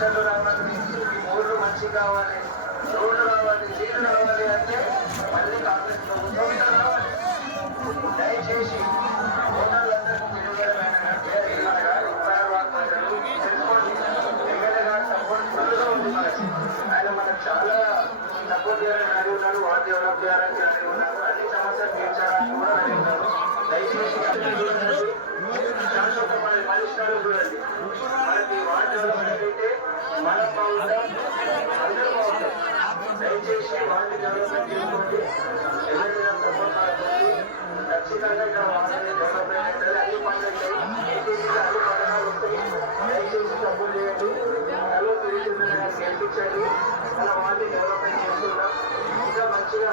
లక్షలు రావాలి. ఊళ్ళు మంచి కావాలి రోడ్లు కావాలి నీళ్ళు కావాలి అంటే మళ్ళీ కాంగ్రెస్ ప్రభుత్వం రావాలి. దయచేసి ఓటర్లందరికీ నిలువడమైనట్టే ఆయన మనకు చాలా సపోర్ట్ చేయాలని అడుగున్నాడు వాటి డెవలప్ దయచేసి చూడండి వాటి మనం బాగుంటాం అందరూ బాగుంటాం దయచేసి వాటి డెవలప్మెంట్ చేసుకోండి ఎవరైనా ఖచ్చితంగా ఇక్కడ వాటిని డెవలప్మెంట్ అన్ని పనులు అన్ని పథకాలు వస్తాయి దయచేసి సపోర్ట్ చేయండి హలో తిరిగి గెలిపించండి మన వాటిని డెవలప్మెంట్ చేసుకుందాం ఇంకా మంచిగా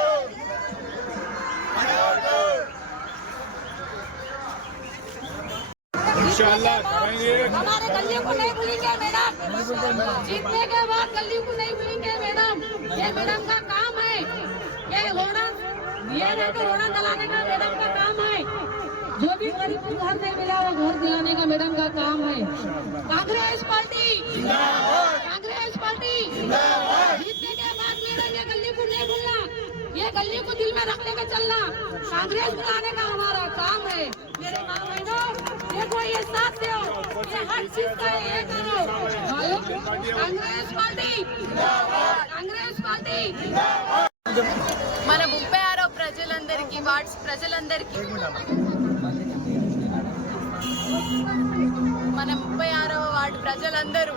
हमारे गलियों को नहीं भूलेंगे मैडम। जीतने के बाद गलियों को नहीं भूलेंगे मैडम। ये मैडम का काम है। ये रोड़ा ये नहीं तो रोड़ा जलाने का मैडम का काम है। जो भी गरीब को घर नहीं मिला वो घर दिलाने का मैडम का काम है। कांग्रेस पार्टी। कांग्रेस पार्टी जीतने के बाद मैडम ये गली को नहीं भूलना ये गली को दिल में रखने का चलना कांग्रेस बुलाने का हमारा काम है मेरे माँ बहनों देखो ये साथ दो ये हर चीज का ये करो भाइयों, कांग्रेस पार्टी कांग्रेस पार्टी మన ముప్పై ఆరో ప్రజలందరికీ వార్డ్స్ ప్రజలందరికీ మన ముప్పై ఆరవ వార్డు ప్రజలందరూ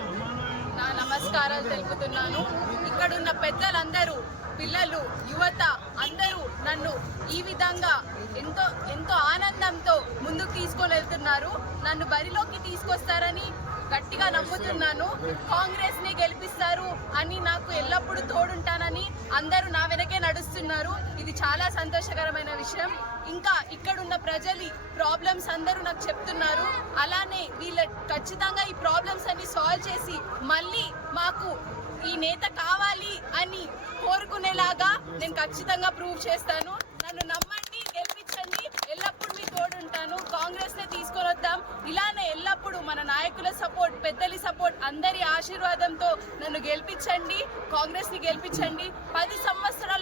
నా నమస్కారాలు తెలుపుతున్నాను. ఇక్కడున్న పెద్దలందరూ పిల్లలు యువత అందరూ నన్ను ఈ విధంగా ఎంతో ఎంతో ఆనందంతో ముందుకు తీసుకొని వెళ్తున్నారు నన్ను బరిలోకి తీసుకొస్తారని గట్టిగా నమ్ముతున్నాను. కాంగ్రెస్ని గెలిపిస్తారు అని నాకు ఎల్లప్పుడూ తోడుంటానని అందరూ నా వెనకే నడుస్తున్నారు ఇది చాలా సంతోషకరమైన విషయం. ఇంకా ఇక్కడున్న ప్రజలు ప్రాబ్లమ్స్ అందరూ నాకు చెప్తున్నారు. అలానే వీళ్ళ ఖచ్చితంగా ఈ ప్రాబ్లమ్స్ అన్ని సాల్వ్ చేసి మళ్ళీ మాకు ఈ నేత కావాలి అని కోరుకునేలాగా నేను ఖచ్చితంగా ప్రూవ్ చేస్తాను. నన్ను నమ్మండి గెలిపించండి. ఎల్లప్పుడూ మీ తోడుంటాను కాంగ్రెస్ నే తీసుకొని వద్దాం. ఇలానే ఎల్లప్పుడూ మన నాయకుల సపోర్ట్ పెద్దలి సపోర్ట్ అందరి ఆశీర్వాదంతో నన్ను గెలిపించండి. కాంగ్రెస్ని గెలిపించండి. పది సంవత్సరాలు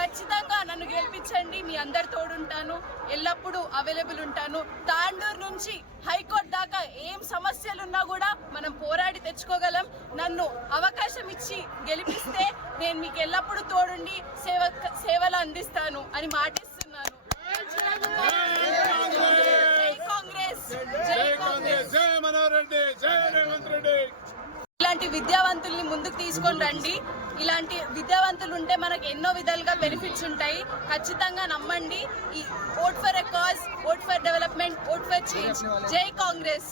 ఖచ్చితంగా నన్ను గెలిపించండి మీ అందరి తోడుంటాను ఎల్లప్పుడూ అవైలబుల్ ఉంటాను. తాండూరు నుంచి హైకోర్టు దాకా ఏం సమస్యలున్నా కూడా మనం పోరాడి తెచ్చుకోగలం. నన్ను అవకాశం ఇచ్చి గెలిపిస్తే నేను మీకు ఎల్లప్పుడూ తోడుండి సేవ సేవలు అందిస్తాను అని మాటిస్తున్నాను. విద్యావంతుల్ని ముందుకు తీసుకొని రండి. ఇలాంటి విద్యావంతులు ఉంటే మనకు ఎన్నో విధాలుగా బెనిఫిట్స్ ఉంటాయి. ఖచ్చితంగా నమ్మండి. ఈ vote for a cause vote for development vote for change జై కాంగ్రెస్.